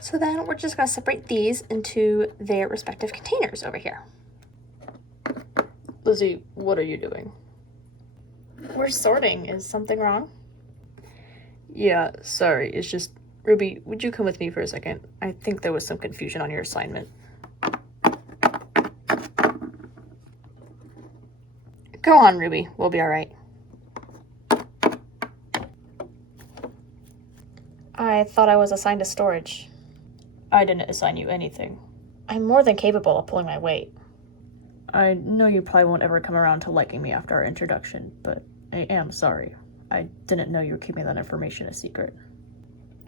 So then we're just going to separate these into their respective containers over here. Lizzie, what are you doing? We're sorting. Is something wrong? Yeah, sorry, it's just... Ruby, would you come with me for a second? I think there was some confusion on your assignment. Go on, Ruby. We'll be all right. I thought I was assigned to storage. I didn't assign you anything. I'm more than capable of pulling my weight. I know you probably won't ever come around to liking me after our introduction, but I am sorry. I didn't know you were keeping that information a secret.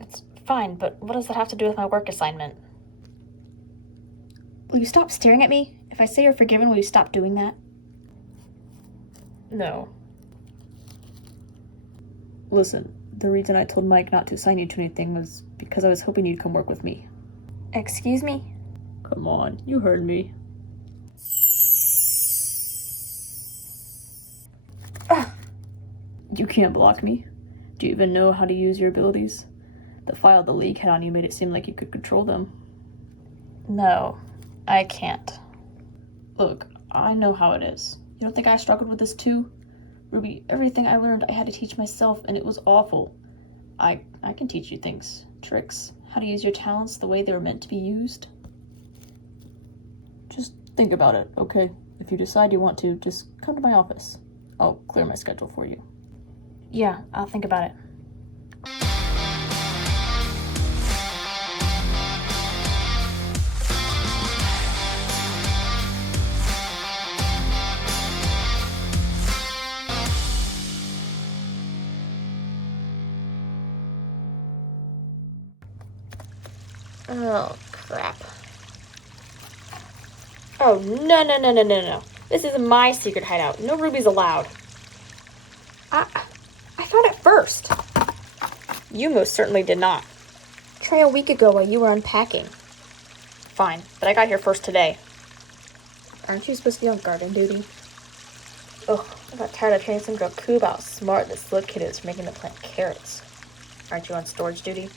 It's fine, but what does that have to do with my work assignment? Will you stop staring at me? If I say you're forgiven, will you stop doing that? No. Listen, the reason I told Mike not to assign you to anything was because I was hoping you'd come work with me. Excuse me? Come on, you heard me. Ugh. You can't block me. Do you even know how to use your abilities? The file the League had on you made it seem like you could control them. No, I can't. Look, I know how it is. You don't think I struggled with this too? Ruby, everything I learned I had to teach myself, and it was awful. I can teach you things, tricks, how to use your talents the way they were meant to be used. Just think about it, okay? If you decide you want to, just come to my office. I'll clear my schedule for you. Yeah, I'll think about it. Oh, crap. Oh, no. This is my secret hideout. No rubies allowed. I found it first. You most certainly did not. Try a week ago while you were unpacking. Fine, but I got here first today. Aren't you supposed to be on guarding duty? Ugh, I got tired of hearing some girl coo about how smart this little kid is for making them plant carrots. Aren't you on storage duty?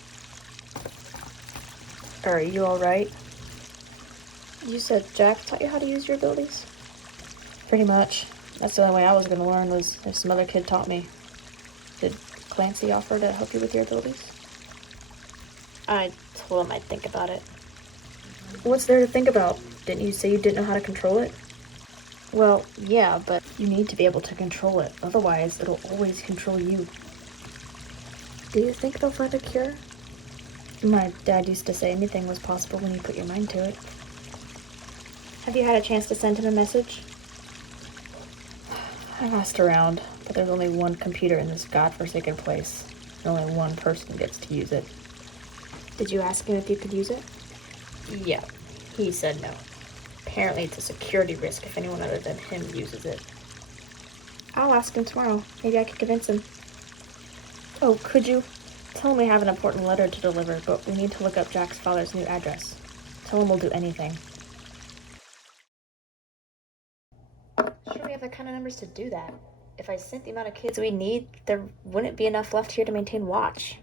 Are you alright? You said Jack taught you how to use your abilities? Pretty much. That's the only way I was going to learn was if some other kid taught me. Did Clancy offer to help you with your abilities? I told him I'd think about it. What's there to think about? Didn't you say you didn't know how to control it? Well, yeah, but You need to be able to control it, otherwise it'll always control you. do you think they'll find a cure? My dad used to say anything was possible when you put your mind to it. Have you had a chance to send him a message? I've asked around, but there's only one computer in this godforsaken place, and only one person gets to use it. Did you ask him if you could use it? Yeah, he said no. Apparently it's a security risk if anyone other than him uses it. I'll ask him tomorrow. Maybe I could convince him. Oh, could you? Tell him we have an important letter to deliver, but we need to look up Jack's father's new address. Tell him we'll do anything. Sure, we have the kind of numbers to do that. If I sent the amount of kids we need, there wouldn't be enough left here to maintain watch.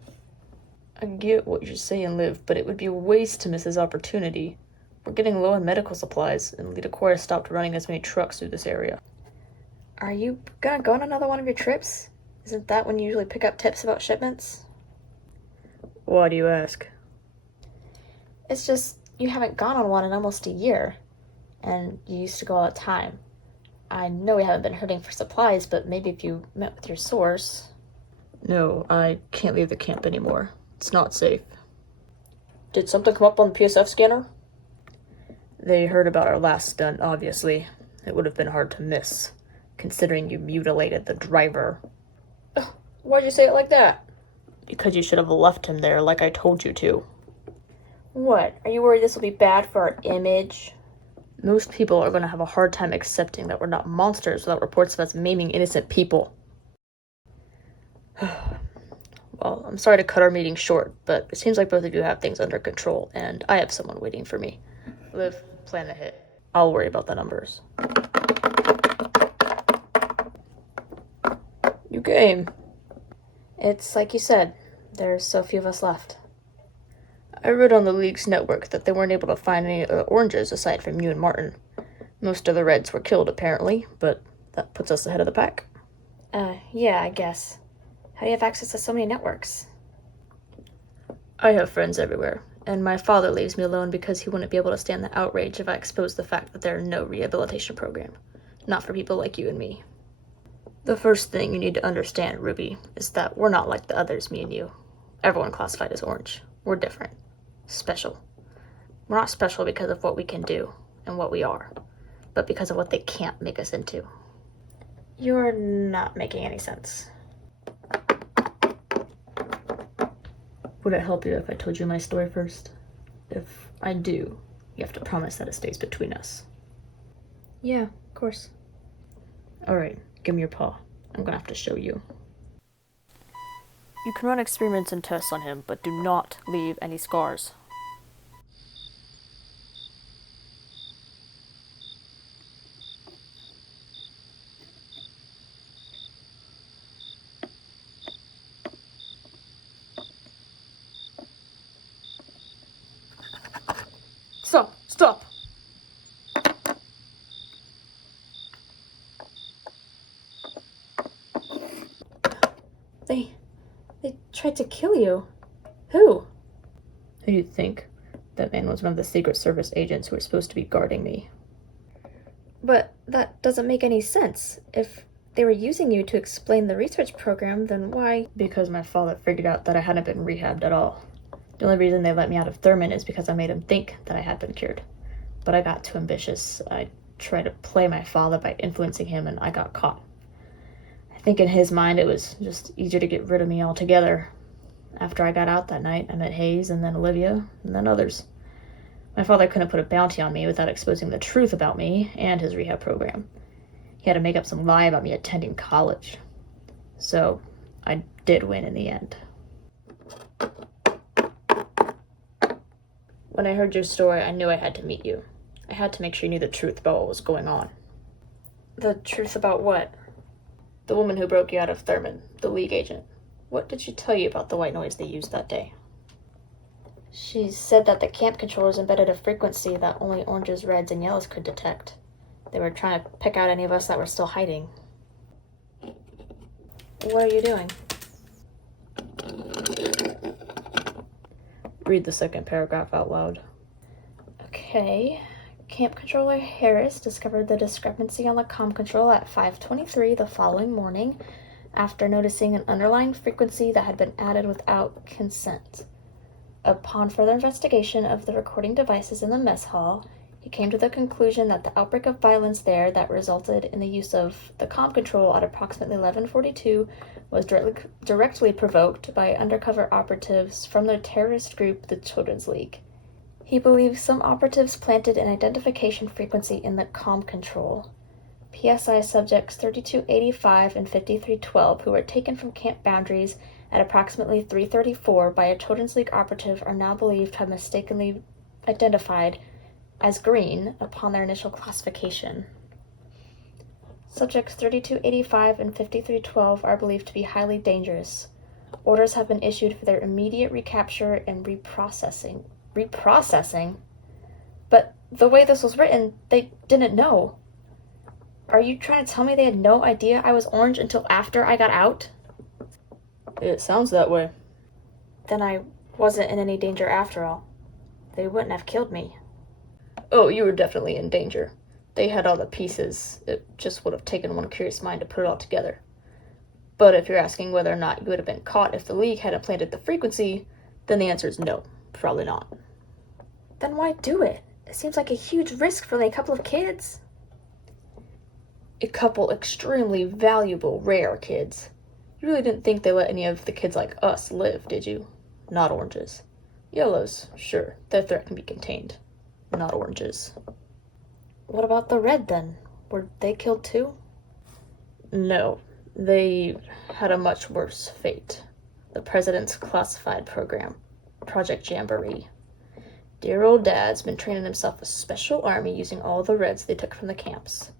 I get what you're saying, Liv, but it would be a waste to miss this opportunity. We're getting low on medical supplies, and Lidacor has stopped running as many trucks through this area. Are you gonna go on another one of your trips? Isn't that when you usually pick up tips about shipments? Why do you ask? It's just, you haven't gone on one in almost a year. And you used to go all the time. I know we haven't been hurting for supplies, but maybe if you met with your source... No, I can't leave the camp anymore. It's not safe. Did something come up on the PSF scanner? They heard about our last stunt, obviously. It would have been hard to miss, considering you mutilated the driver. Why'd you say it like that? Because you should have left him there like I told you to. What? Are you worried this will be bad for our image? Most people are going to have a hard time accepting that we're not monsters without reports of us maiming innocent people. Well, I'm sorry to cut our meeting short, but it seems like both of you have things under control, and I have someone waiting for me. Liv, plan the hit. I'll worry about the numbers. You game. It's like you said, there's so few of us left. I read on the League's network that they weren't able to find any oranges aside from you and Martin. Most of the Reds were killed, apparently, but that puts us ahead of the pack. Yeah, I guess. How do you have access to so many networks? I have friends everywhere, and my father leaves me alone because he wouldn't be able to stand the outrage if I exposed the fact that there are no rehabilitation program. Not for people like you and me. The first thing you need to understand, Ruby, is that we're not like the others, me and you. Everyone classified as orange. We're different. Special. We're not special because of what we can do and what we are, but because of what they can't make us into. You're not making any sense. Would it help you if I told you my story first? If I do, you have to promise that it stays between us. Yeah, of course. Alright, give me your paw. I'm gonna have to show you. You can run experiments and tests on him, but do not leave any scars. Stop! They tried to kill you. Who? Who do you think? That man was one of the Secret Service agents who were supposed to be guarding me. But that doesn't make any sense. If they were using you to explain the research program, then why? Because my father figured out that I hadn't been rehabbed at all. The only reason they let me out of Thurman is because I made him think that I had been cured. But I got too ambitious. I tried to play my father by influencing him, and I got caught. I think in his mind it was just easier to get rid of me altogether. After I got out that night, I met Hayes, and then Olivia, and then others. My father couldn't put a bounty on me without exposing the truth about me and his rehab program. He had to make up some lie about me attending college. So, I did win in the end. When I heard your story, I knew I had to meet you. I had to make sure you knew the truth about what was going on. The truth about what? The woman who broke you out of Thurman, the League agent. What did she tell you about the white noise they used that day? She said that the camp controllers embedded a frequency that only oranges, reds, and yellows could detect. They were trying to pick out any of us that were still hiding. What are you doing? Read the second paragraph out loud. Okay. Camp Controller Harris discovered the discrepancy on the comm control at 5:23 the following morning after noticing an underlying frequency that had been added without consent. Upon further investigation of the recording devices in the mess hall, he came to the conclusion that the outbreak of violence there that resulted in the use of the comm control at approximately 11:42 was directly provoked by undercover operatives from the terrorist group the Children's League. He believes some operatives planted an identification frequency in the comm control. PSI subjects 3285 and 5312, who were taken from camp boundaries at approximately 3:34 by a Children's League operative, are now believed to have mistakenly identified as green upon their initial classification. Subjects 3285 and 5312 are believed to be highly dangerous. Orders have been issued for their immediate recapture and reprocessing. Reprocessing? But the way this was written, they didn't know. Are you trying to tell me they had no idea I was orange until after I got out? It sounds that way. Then I wasn't in any danger after all. They wouldn't have killed me. Oh, you were definitely in danger. They had all the pieces. It just would have taken one curious mind to put it all together. But if you're asking whether or not you would have been caught if the League hadn't planted the frequency, then the answer is no, probably not. Then why do it? It seems like a huge risk for only a couple of kids. A couple extremely valuable, rare kids. You really didn't think they let any of the kids like us live, did you? Not oranges. Yellows, sure, their threat can be contained. Not oranges. What about the red, then? Were they killed too? No, they had a much worse fate. The President's classified program, Project Jamboree. Dear old Dad's been training himself a special army using all the reds they took from the camps.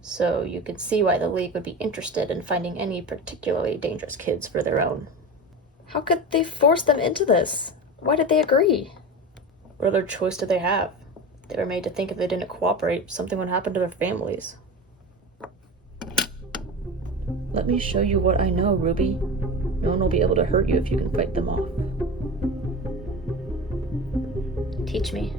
So you can see why the League would be interested in finding any particularly dangerous kids for their own. How could they force them into this? Why did they agree? What other choice did they have? They were made to think if they didn't cooperate, something would happen to their families. Let me show you what I know, Ruby. No one will be able to hurt you if you can fight them off. Teach me.